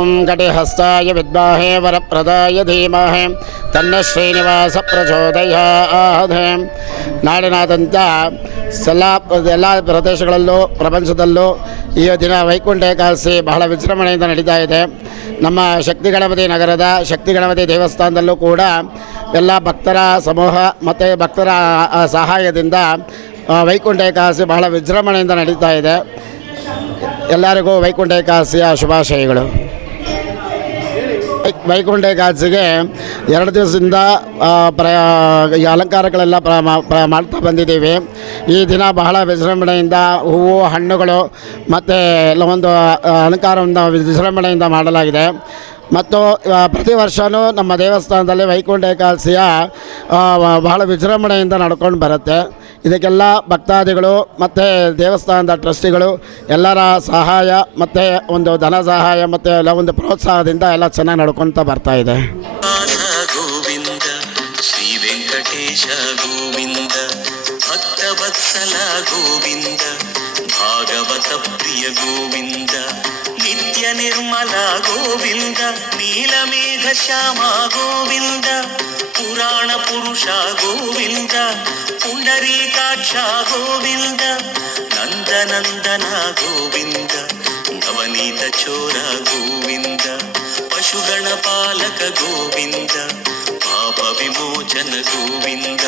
ಓಂ ಕಟಿಹಸ್ತಾಯ ವಿದ್ಮಹೇ ವರಪ್ರದಾಯ ಧೀಮಹಿ ತನ್ನ ಶ್ರೀನಿವಾಸ ಪ್ರಚೋದಯಾತ್. ನಾಡಿನಾದ್ಯಂತ ಎಲ್ಲ ಪ್ರದೇಶಗಳಲ್ಲೂ ಪ್ರಪಂಚದಲ್ಲೂ ಈ ದಿನ ವೈಕುಂಠ ಏಕಾದಶಿ ಬಹಳ ವಿಜೃಂಭಣೆಯಿಂದ ನಡೀತಾ ಇದೆ. ನಮ್ಮ ಶಕ್ತಿ ಗಣಪತಿ ನಗರದ ಶಕ್ತಿ ಗಣಪತಿ ದೇವಸ್ಥಾನದಲ್ಲೂ ಕೂಡ ಎಲ್ಲ ಭಕ್ತರ ಸಮೂಹ ಮತ್ತು ಭಕ್ತರ ಸಹಾಯದಿಂದ ವೈಕುಂಠ ಏಕಾದಶಿ ಬಹಳ ವಿಜೃಂಭಣೆಯಿಂದ ನಡೀತಾ ಇದೆ. ಎಲ್ಲರಿಗೂ ವೈಕುಂಠ ಏಕಾದಶಿಯ ಶುಭಾಶಯಗಳು. ವೈಕುಂಠ ಏಕಾದಶಿಗೆ 2 ದಿವಸದಿಂದ ಈ ಅಲಂಕಾರಗಳೆಲ್ಲ ಮಾಡ್ತಾ ಬಂದಿದ್ದೀವಿ. ಈ ದಿನ ಬಹಳ ವಿಜೃಂಭಣೆಯಿಂದ ಹೂವು ಹಣ್ಣುಗಳು ಮತ್ತು ಒಂದು ಅಲಂಕಾರವನ್ನು ವಿಜೃಂಭಣೆಯಿಂದ ಮಾಡಲಾಗಿದೆ. ಮತ್ತು ಪ್ರತಿ ವರ್ಷವೂ ನಮ್ಮ ದೇವಸ್ಥಾನದಲ್ಲಿ ವೈಕುಂಠ ಏಕಾದಶಿಯ ಬಹಳ ವಿಜೃಂಭಣೆಯಿಂದ ನಡ್ಕೊಂಡು ಬರುತ್ತೆ. ಇದಕ್ಕೆಲ್ಲ ಭಕ್ತಾದಿಗಳು ಮತ್ತು ದೇವಸ್ಥಾನದ ಟ್ರಸ್ಟಿಗಳು ಎಲ್ಲರ ಸಹಾಯ ಮತ್ತು ಒಂದು ಧನ ಸಹಾಯ ಮತ್ತು ಎಲ್ಲ ಒಂದು ಪ್ರೋತ್ಸಾಹದಿಂದ ಎಲ್ಲ ಚೆನ್ನಾಗಿ ನಡ್ಕೊತ ಬರ್ತಾಯಿದೆ. ಗೋವಿಂದ ಶ್ರೀ ವೆಂಕಟೇಶ ಗೋವಿಂದ ಭಕ್ತವತ್ಸಲ ಗೋವಿಂದ ಭಾಗವತ ಪ್ರಿಯ ಗೋವಿಂದ ನಿತ್ಯ ನಿರ್ಮಲ ಗೋವಿಂದ ನೀಲಮೇಘ ಶ್ಯಾಮ ಗೋವಿಂದ ಪುರಾಣ ಪುರುಷ ಗೋವಿಂದ ಪುಂಡರೀಕಾಕ್ಷ ಗೋವಿಂದ ನಂದನಂದನ ಗೋವಿಂದ ನವನೀತ ಚೋರ ಗೋವಿಂದ ಪಶುಗಣ ಪಾಲಕ ಗೋವಿಂದ ಪಾಪ ವಿಮೋಚನ ಗೋವಿಂದ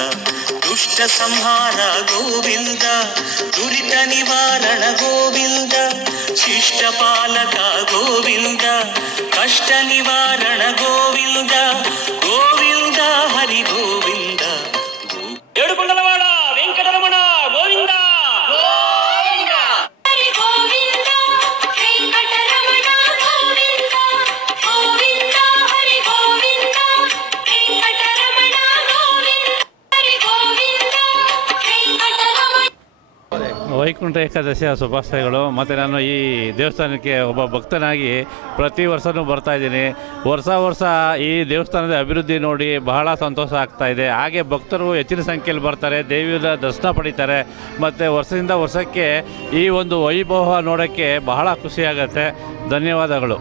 ದುಷ್ಟ ಸಂಹಾರ ಗೋವಿಂದ ದುರಿತ ನಿವಾರಣ ಗೋವಿಂದ ಶಿಷ್ಟ ಪಾಲಕ ಗೋವಿಂದ ಕಷ್ಟ ನಿವಾರಣ ಗೋವಿಂದ ಗೋವಿಂದ ಹರಿ ಗೋವಿಂದ ಏಡುಕೊಂಡಲವಾಡ ವೆಂಕಟರಮಣ ಗೋವಿಂದ ಗೋವಿಂದ ಹರಿ ಗೋವಿಂದ ವೆಂಕಟರಮಣ ಗೋವಿಂದ ಗೋವಿಂದ ಹರಿ ಗೋವಿಂದ ವೆಂಕಟರಮಣ ಗೋವಿಂದ ಹರಿ ಗೋವಿಂದ ವೆಂಕಟರಮಣ. ವೈಕುಂಠ ಏಕಾದಶಿಯ ಶುಭಾಶಯಗಳು. ಮತ್ತು ನಾನು ಈ ದೇವಸ್ಥಾನಕ್ಕೆ ಒಬ್ಬ ಭಕ್ತನಾಗಿ ಪ್ರತಿ ವರ್ಷವೂ ಬರ್ತಾಯಿದ್ದೀನಿ. ವರ್ಷ ಈ ದೇವಸ್ಥಾನದ ಅಭಿವೃದ್ಧಿ ನೋಡಿ ಬಹಳ ಸಂತೋಷ ಆಗ್ತಾಯಿದೆ. ಹಾಗೆ ಭಕ್ತರು ಹೆಚ್ಚಿನ ಸಂಖ್ಯೆಯಲ್ಲಿ ಬರ್ತಾರೆ, ದೇವಿಯ ದರ್ಶನ ಪಡೀತಾರೆ. ಮತ್ತು ವರ್ಷದಿಂದ ವರ್ಷಕ್ಕೆ ಈ ಒಂದು ವೈಭವ ನೋಡೋಕ್ಕೆ ಬಹಳ ಖುಷಿಯಾಗತ್ತೆ. ಧನ್ಯವಾದಗಳು.